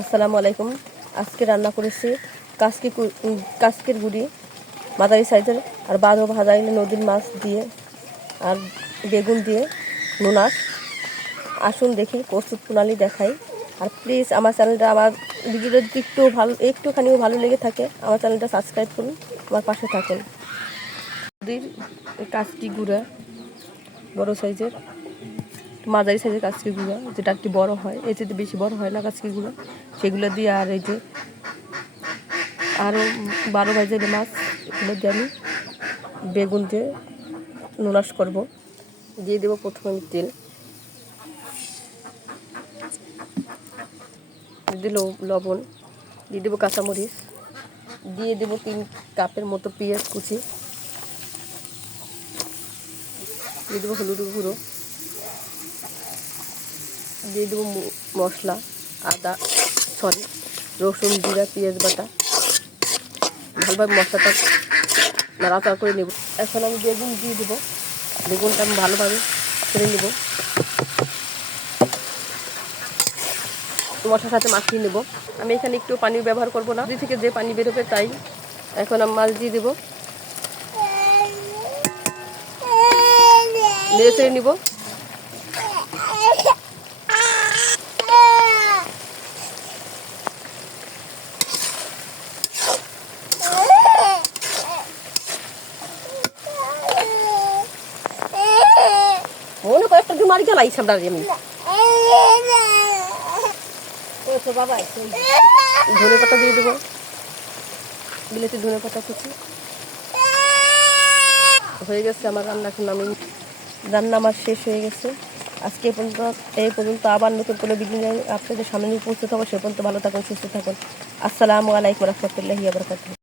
আসসালামু আলাইকুম। আজকে রান্না করেছি কাসকির গুঁড়ি মাঝারি সাইজের আর বাঁধো ভাজা নদীর মাছ দিয়ে আর বেগুন দিয়ে নুনাস। আসুন দেখি প্রস্তুত প্রণালী দেখাই। আর প্লিজ আমার চ্যানেলটা, আমার ভিডিওটা যদি একটুখানিও ভালো লেগে থাকে আমার চ্যানেলটা সাবস্ক্রাইব করুন, আমার পাশে থাকুন। নদীর কাসকি গুঁড়া বড় সাইজের, মাঝারি সাইজের কাচকি গুঁড়া, যেটা একটু বড় হয়, এর চেয়ে বেশি বড় হয় না কাচকি গুঁড়া, সেগুলো দিয়ে আর এই যে আরও 12 ভাজের মাছ, এগুলো দিয়ে আমি বেগুন দিয়ে নুনাস করব। দিয়ে দেবো প্রথমে আমি তেল, দিয়ে লবণ, দিয়ে দেবো কাঁচামরিচ, দিয়ে দেবো 3 কাপের মতো পেঁয়াজ কুচি, দিয়ে দেবো হলুদ গুঁড়ো, দিয়ে দেবো মশলা রসুন জিরা পেঁয়াজ বাটা। ভালোভাবে মশলাটা নাড়াচাড়া করে নেব। এখন আমি বেগুন দিয়ে দেবো, বেগুনটা আমি ভালোভাবে ছেড়ে নেব, মশলার সাথে মাখিয়ে নেব। আমি এখানে একটু পানি ব্যবহার করব না, নদী থেকে যে পানি বেরোবে তাই। এখন আমি মাছ দিয়ে দেবো, নেড়ে ছেড়ে নিব। মনে করে একটা মারি গেল এইসব দাঁড়িয়ে আমি ধনে পাতা দিয়ে দেবো, বিলেতি ধনে পাতা কুচি। হয়ে গেছে আমার রান্না। এখন আমি রান্না আমার শেষ হয়ে গেছে। আজকে এই পর্যন্ত আবার নতুন কোনো ভিডিও নিয়ে আপনাদের সামনে উপস্থিত হবো। সে পর্যন্ত ভালো থাকুন, সুস্থ থাকুন। আসসালামু আলাইকুম রহমতুল্লাহি ওয়া বারাকাতুহু।